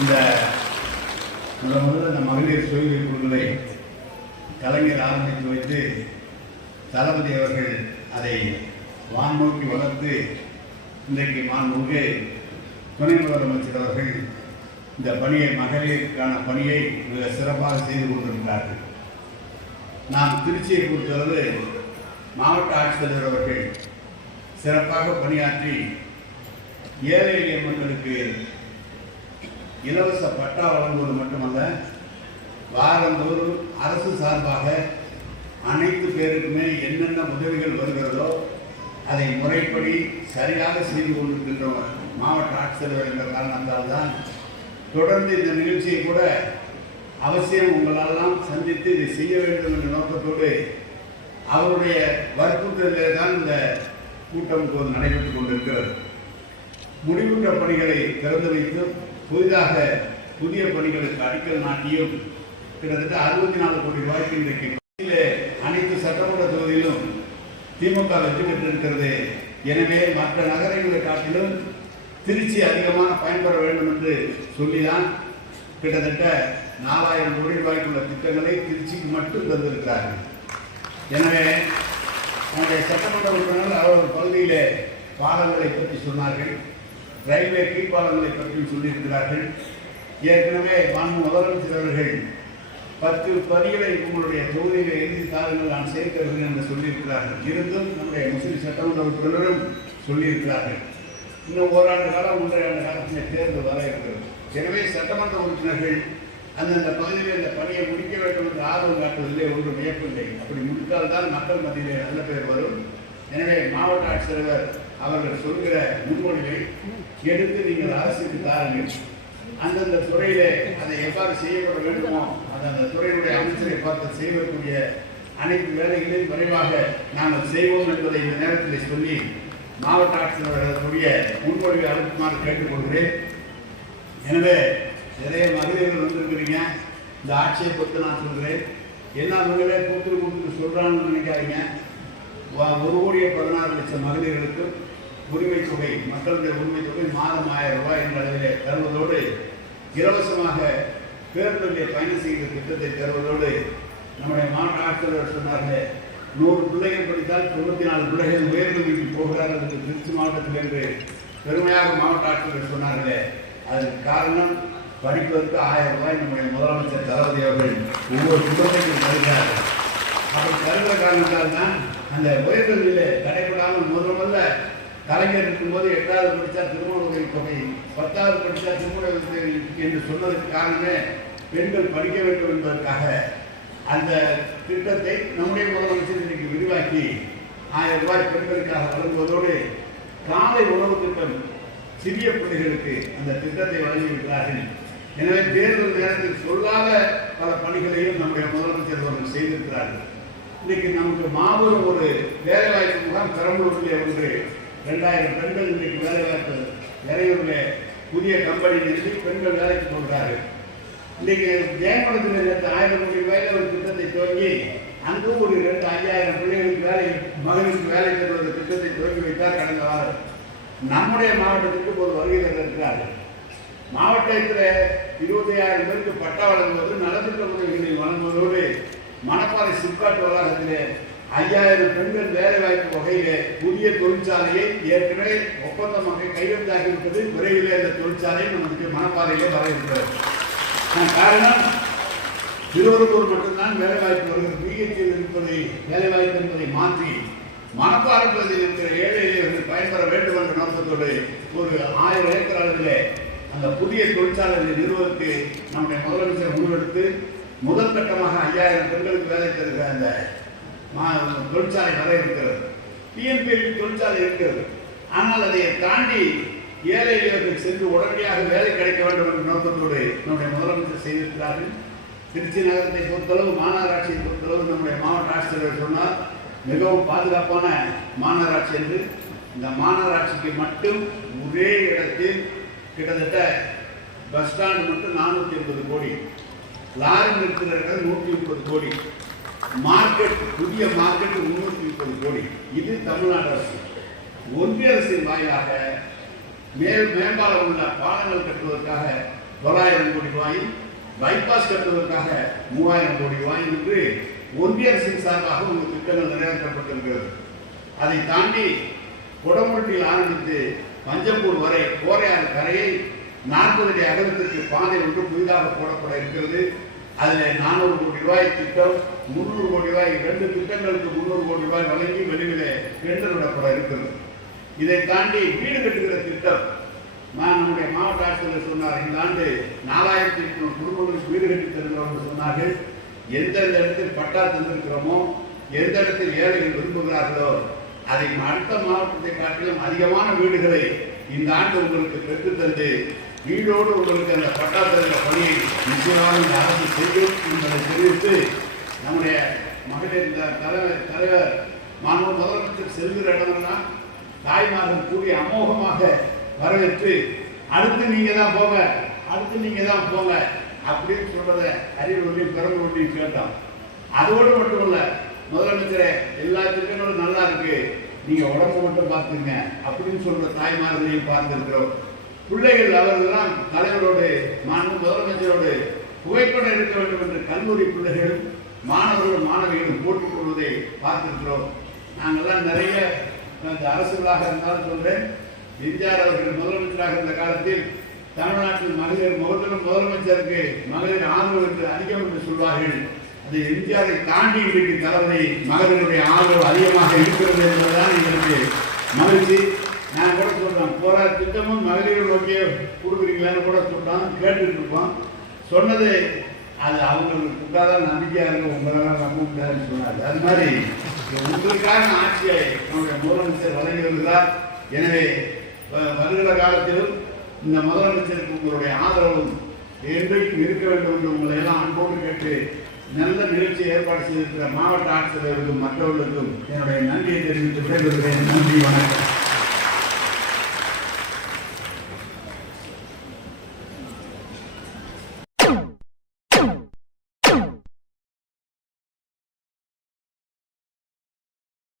இந்த முதல்ல இந்த மகளிர் சுய குழுக்களை கலைஞர் ஆரம்பித்து வைத்து தளபதி அவர்கள் அதை வான்நோக்கி வளர்த்து இன்றைக்கு மாண்புமிகு துணை முதலமைச்சர் அவர்கள் இந்த பணியை மகளிருக்கான பணியை மிக சிறப்பாக செய்து கொண்டிருக்கிறார்கள். நாம் திருச்சியை பொறுத்தளவு மாவட்ட ஆட்சித்தலைவர் அவர்கள் சிறப்பாக பணியாற்றி ஏழை எளிய மக்களுக்கு இலவச பட்டா வழங்குவது மட்டுமல்ல, வாரந்தோறும் அரசு சார்பாக அனைத்து பேருக்குமே என்னென்ன உதவிகள் வருகிறதோ அதை முறைப்படி சரியாக செய்து கொண்டிருக்கின்ற மாவட்ட ஆட்சித்தலைவர் என்ற காரணத்தால் தான் தொடர்ந்து இந்த நிகழ்ச்சியை கூட அவசியம் உங்களெல்லாம் சந்தித்து இதை செய்ய வேண்டும் என்ற நோக்கத்தோடு அவருடைய வற்புறுத்தலிலே தான் இந்த கூட்டம் இப்போது நடைபெற்றுக் கொண்டிருக்கிறது. முடிவுற்ற பணிகளை திறந்து வைத்து புதிய பணிகளுக்கு அடிக்கல் நாட்டியும் கிட்டத்தட்ட 64 கோடி ரூபாய்க்கு இன்றைக்கு அனைத்து சட்டமன்ற தொகுதியிலும் திமுக வெற்றி பெற்றிருக்கிறது. எனவே மற்ற நகரங்களை காட்டிலும் திருச்சி அதிகமான பயன்பெற வேண்டும் என்று சொல்லிதான் கிட்டத்தட்ட 4000 கோடி ரூபாய்க்குள்ள திட்டங்களை திருச்சிக்கு மட்டும் தந்திருக்கிறார்கள். எனவே நம்முடைய சட்டமன்ற உறுப்பினர்கள் அவர் பகுதியிலே பாலங்களை பற்றி சொன்னார்கள், ரயில்வே கீழ்பாலங்களை பற்றி சொல்லியிருக்கிறார்கள். ஏற்கனவே மாண்பு முதலமைச்சர் அவர்கள் 10 பணிகளை உங்களுடைய தொகுதியிலே எழுதி தாருங்கள், நான் செய்து தருகிறேன் என்று சொல்லியிருக்கிறார்கள். இருந்தும் நம்முடைய முஸ்லிம் சட்டமன்ற உறுப்பினரும் சொல்லியிருக்கிறார்கள். இன்னும் ஓராண்டு காலம் 1.5 ஆண்டு காலத்தில் தேர்தல் வர இருக்கிறது. எனவே சட்டமன்ற உறுப்பினர்கள் அந்தந்த பகுதியில் இந்த பணியை முடிக்க வேண்டும் என்று ஆர்வம் காட்டுவதிலே ஒன்று வியப்பில்லை. அப்படி முடித்தால்தான் மக்கள் மத்தியிலே நல்ல பெயர் வரும். எனவே மாவட்ட ஆட்சித்தலைவர் அவர்கள் சொல்கிற முன்மொழிவை எடுத்து நீங்கள் அரசுக்கு தாருங்கள். அந்தந்த துறையிலே அதை எவ்வாறு செய்யப்பட வேண்டுமோ அந்தந்த துறையினுடைய அமைச்சரை பார்த்து செய்வதற்குரிய அனைத்து வேலைகளையும் விரைவாக நாங்கள் செய்வோம் என்பதை இந்த நேரத்தில் சொல்லி மாவட்ட ஆட்சித்தலைவர்களுடைய முன்மொழிவை அனுப்புமாறு கேட்டுக்கொள்கிறேன். எனவே நிறைய மகளிர்கள் வந்திருக்கிறீங்க. இந்த ஆட்சியை பொறுத்து நான் சொல்கிறேன், எல்லா மகளிரே கூட்டு சொல்கிறான்னு நினைக்காதீங்க. 1,16,00,000 மகளிர்களுக்கு உரிமை தொகை, மக்களுடைய உரிமை தொகை மாதம் 1000 ரூபாய் என்ற அளவிலே தருவதோடு இலவசமாக பேருந்திலே பயணம் செய்கிற திட்டத்தை தருவதோடு நம்முடைய மாவட்ட ஆட்சித்தலைவர் சொன்னார்கள், 100 பிள்ளைகள் படித்தால் 94 பிள்ளைகள் உயர்கல்விக்கு போகிறார்கள் என்று திருச்சி மாவட்டத்தில் என்று பெருமையாக மாவட்ட ஆட்சித்தலைவர் சொன்னார்களே. அதற்கு காரணம் படிப்பதற்கு 1000 ரூபாய் நம்முடைய முதலமைச்சர் தளபதி அவர்கள் ஒவ்வொரு குடும்பத்தையும் தருகிறார்கள். அப்படி தருகிற காரணத்தால் தான் அந்த உயர்கல்வியிலே தடைபடாமல் முதல்ல கலைஞர் இருக்கும்போது 8வது படித்தா திருமண உதவி தொகை, 10வது படித்தா திருமண உதவி என்று சொன்னதற்கு காரணமே பெண்கள் படிக்க வேண்டும் என்பதற்காக அந்த திட்டத்தை நம்முடைய முதலமைச்சர் இன்றைக்கு விரிவாக்கி 1000 ரூபாய் பெண்களுக்காக வழங்குவதோடு காலை உணவு திட்டம் சிறிய பிள்ளைகளுக்கு அந்த திட்டத்தை வழங்கியிருக்கிறார்கள். எனவே தேர்தல் நேரத்தில் சொல்லாத பல பணிகளையும் நம்முடைய முதலமைச்சர் அவர்கள் செய்திருக்கிறார்கள். இன்றைக்கு நமக்கு மாபெரும் ஒரு வேலைவாய்ப்பு முகாம் பெரம்பலூரிலே ஒன்று 2000 பெண்கள் இன்றைக்கு வேலைவாய்ப்பு நிறையூரில் புதிய கம்பெனி நிறுத்தி பெண்கள் வேலைக்கு போகிறார்கள். இன்றைக்கு ஜெயமடத்தில் நேற்று 1000 கோடி ரூபாயில் ஒரு திட்டத்தை துவங்கி அங்கு ஒரு 5000 பிள்ளைகளுக்கு மகளிருக்கு வேலை தருவது திட்டத்தை துவங்கி வைத்தார் கடந்த வாரம். நம்முடைய மாவட்டத்துக்கு ஒரு வருகை இருக்கிறார்கள். மாவட்டத்தில் 25,000 பேருக்கு பட்டா வழங்குவது, நலத்திட்ட உதவிகளை வழங்குவதோடு மணப்பாறை சிப்காட் வளாகத்திலே 5000 பெண்கள் வேலைவாய்ப்பு வகையிலே புதிய தொழிற்சாலையை ஏற்கனவே ஒப்பந்தமாக கையெழுத்தாகிவிட்டது. விரைவில் இந்த தொழிற்சாலை நமக்கு மணப்பாறையிலே வர இருக்கிறது. காரணம், திருவள்ளூர் மட்டும்தான் வேலைவாய்ப்பு வருகிறது. பிஹெச்சியில் இருப்பதை வேலைவாய்ப்பு என்பதை மாற்றி மணப்பாறை பகுதியில் இருக்கிற ஏழை எளியவர்கள் பயன்பெற வேண்டும் என்ற நோக்கத்தோடு ஒரு 1000 ஏக்கர் அளவிலே அந்த புதிய தொழிற்சாலையை நிறுவனத்துக்கு நம்முடைய முதலமைச்சர் முடிவெடுத்து முதல் கட்டமாக 5000 பெண்களுக்கு வேலை தருகிற அந்த தொழிற்சாலை வர இருக்கிறது. டிஎன்பிஎல் தொழிற்சாலை இருக்கிறது. ஆனால் அதை தாண்டி ஏழை எளியவர்கள் சென்று உடனடியாக வேலை கிடைக்க வேண்டும் என்ற நோக்கத்தோடு நம்முடைய முதலமைச்சர் செய்திருக்கிறார்கள். திருச்சி நகரத்தை பொறுத்தளவு, மாநகராட்சியை பொறுத்தளவு நம்முடைய மாவட்ட ஆட்சித்தலைவர் சொன்னார், மிகவும் பாதுகாப்பான மாநகராட்சி என்று. இந்த மாநகராட்சிக்கு மட்டும் ஒரே இடத்தில் கிட்டத்தட்ட பஸ் ஸ்டாண்டு மட்டும் 480 கோடி, லாரி நிறுத்துகிற இடங்கள் 130 கோடி, மார்க்கெட் புதிய மார்க்கெட் 330 கோடி. இது தமிழ்நாடு அரசு. ஒன்றிய அரசின் வாயிலாக மேம்பாலம் உள்ள பாலங்கள் கட்டுவதற்காக 900 கோடி ரூபாயும், பைபாஸ் கட்டுவதற்காக 3000 கோடி ரூபாயும் என்று ஒன்றிய அரசின் சார்பாக உங்கள் திட்டங்கள் நிறைவேற்றப்பட்டிருக்கிறது. அதை தாண்டி குடமுருட்டில் ஆரம்பித்து பஞ்சப்பூர் வரை கோரையாறு கரையை 40 அடி அகலத்திற்கு பாதை ஒன்று புதிதாக போடப்பட இருக்கிறது. அதில் 400 கோடி ரூபாய் திட்டம், 300 கோடி ரூபாய், 2 திட்டங்களுக்கு 300 கோடி ரூபாய் வழங்கி வெளியிலே டெண்டர் விடப்பட இருக்கிறது. இதை தாண்டி வீடு கட்டுகிற திட்டம் நம்முடைய மாவட்ட ஆட்சியர் சொன்னார், இந்த ஆண்டு 4800 குடும்பங்களுக்கு வீடு கட்டி தருகிறோம் சொன்னார்கள். எந்தெந்த இடத்தில் பட்டா தந்திருக்கிறோமோ, எந்த இடத்தில் ஏழைகள் விரும்புகிறார்களோ அதை அடுத்த மாவட்டத்தை காட்டிலும் அதிகமான வீடுகளை இந்த ஆண்டு உங்களுக்கு பெற்றுத்தந்து வீடோடு உங்களுக்கு அந்த பட்டா தருகிற பணியை நிச்சயமாக இந்த அரசு செய்யும் என்பதை தெரிவித்து, நம்முடைய மகளிர் தலைவர் மாண்பு முதலமைச்சர் செல்கிற இடமெல்லாம் தாய்மார்கள் கூடிய அமோகமாக வரவேற்று அடுத்து நீங்க தான் போங்க, அடுத்து நீங்க தான் போங்க அப்படின்னு சொல்றதை அரியலூர்லையும் பெரம்பலூர்லையும் கேட்டோம். அதோடு மட்டும் இல்ல, முதலமைச்சரே எல்லா திட்டங்களும் நல்லா இருக்கு, நீங்க உடம்பு மட்டும் பார்த்துங்க அப்படின்னு சொல்ற தாய்மார்களையும் பார்த்திருக்கிறோம். பிள்ளைகள் அவர்கள்லாம் தலைவரோடு மாண்பு முதலமைச்சரோடு புகைப்படம் எடுக்க வேண்டும் என்று கல்லூரி பிள்ளைகள் மாணவர்களும் மாணவிகளும் போட்டுக் கொள்வதை பார்த்திருக்கிறோம். நாங்கள்லாம் நிறைய அரசுகளாக இருந்தாலும் சொல்றேன், எம்ஜிஆர் அவர்கள் முதலமைச்சராக இருந்த காலத்தில் தமிழ்நாட்டில் மகளிர் முதலமைச்சருக்கு மகளிர் ஆதரவு என்று அதிகம் என்று சொல்வார்கள். அது எம்ஜிஆரை தாண்டி இன்றைக்கு தளபதி மகளிருடைய ஆதரவு அதிகமாக இருக்கிறது என்பதுதான் எங்களுக்கு மகிழ்ச்சி. நான் கூட சொல்றேன், போற திட்டமும் மகளிர் நோக்கிய கொடுக்குறீங்களான்னு கூட சொல்றோம், கேட்டுட்டு இருப்போம். சொன்னது அது அவங்களுக்கு உண்டாதான் நம்பிக்கையா இருக்கும், உங்களால் நம்ப முடியாதுன்னு சொன்னார். அது மாதிரி உங்களுக்கான ஆட்சியை நம்முடைய முதலமைச்சர் வழங்கி வருகிறார். எனவே வருகிற காலத்திலும் இந்த முதலமைச்சருக்கு உங்களுடைய ஆதரவும் என்றைக்கும் இருக்க வேண்டும் என்று உங்களை எல்லாம் அன்போடு கேட்டு நல்ல நிகழ்ச்சியை ஏற்பாடு செய்திருக்கிற மாவட்ட ஆட்சியர்களுக்கும் மற்றவர்களுக்கும் என்னுடைய நன்றியை தெரிவித்து விடைபெறுகிறேன். நன்றி, வணக்கம்.